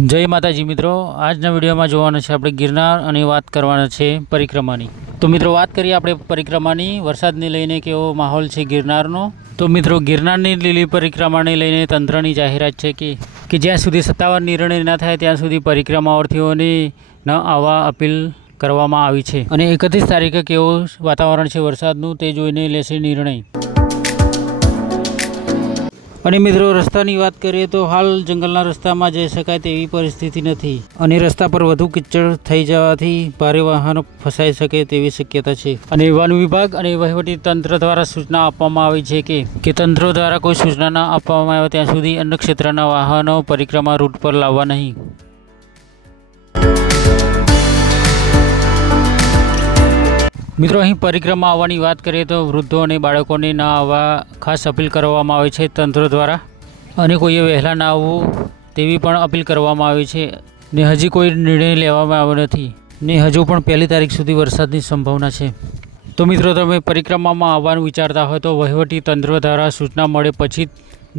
જય માતાજી મિત્રો, આજના વિડીયોમાં જોવાના છે આપણે ગિરનાર અને વાત કરવાના છે પરિક્રમાની। તો મિત્રો વાત કરીએ આપણે પરિક્રમાની, વરસાદને લઈને કેવો માહોલ છે ગિરનારનો। તો મિત્રો ગિરનારની લીલી પરિક્રમાને લઈને તંત્રની જાહેરાત છે કે જ્યાં સુધી સત્તાવાર નિર્ણય ન થાય ત્યાં સુધી પરિક્રમાર્થીઓને ન આવવા અપીલ કરવામાં આવી છે અને 31 તારીખે કેવો વાતાવરણ છે વરસાદનું તે જોઈને લેશે નિર્ણય। અને મિત્રો રસ્તાની વાત કરીએ તો હાલ જંગલના રસ્તામાં જઈ શકાય તેવી પરિસ્થિતિ નથી અને રસ્તા પર વધુ કિચડ થઈ જવાથી ભારે વાહનો ફસાઈ શકે તેવી શક્યતા છે અને વન વિભાગ અને વહીવટી તંત્ર દ્વારા સૂચના આપવામાં આવી છે કે તંત્રો દ્વારા કોઈ સૂચના ન આપવામાં આવે ત્યાં સુધી અન્ય ક્ષેત્રના વાહનો પરિક્રમા રૂટ પર લાવવા નહીં। મિત્રો અહીં પરિક્રમા આવવાની વાત કરીએ તો વૃદ્ધો અને બાળકોને ના આવવા ખાસ અપીલ કરવામાં આવે છે તંત્ર દ્વારા અને કોઈએ વહેલા ના આવવું તેવી પણ અપીલ કરવામાં આવી છે ને હજી કોઈ નિર્ણય લેવામાં આવ્યો નથી ને હજુ પણ 1 તારીખ સુધી વરસાદની સંભાવના છે। તો મિત્રો તમે પરિક્રમામાં આવવાનું વિચારતા હોય તો વહીવટી તંત્ર દ્વારા સૂચના મળે પછી જ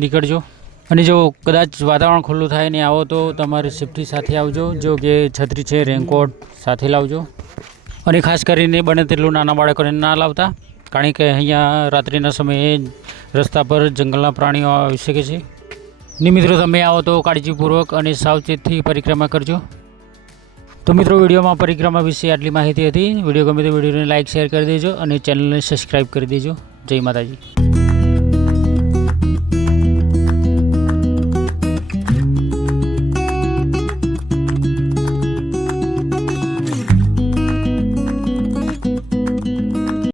નીકળજો અને જો કદાચ વાતાવરણ ખુલ્લું થાય ને આવો તો તમારી સેફ્ટી સાથે આવજો, જો કે છત્રી છે, રેનકોટ સાથે લાવજો અને ખાસ કરીને બને તેટલું નાના બાળકોને ના લાવતા, કારણ કે અહીંયા રાત્રિના સમયે રસ્તા પર જંગલના પ્રાણીઓ આવી શકે છે ને મિત્રો તમે આવો તો કાળજીપૂર્વક અને સાવચેતથી પરિક્રમા કરજો। તો મિત્રો વિડીયોમાં પરિક્રમા વિશે આટલી માહિતી હતી। વિડીયો ગમે તો વિડીયોને લાઇક શેર કરી દેજો અને ચેનલને સબસ્ક્રાઈબ કરી દેજો। જય માતાજી।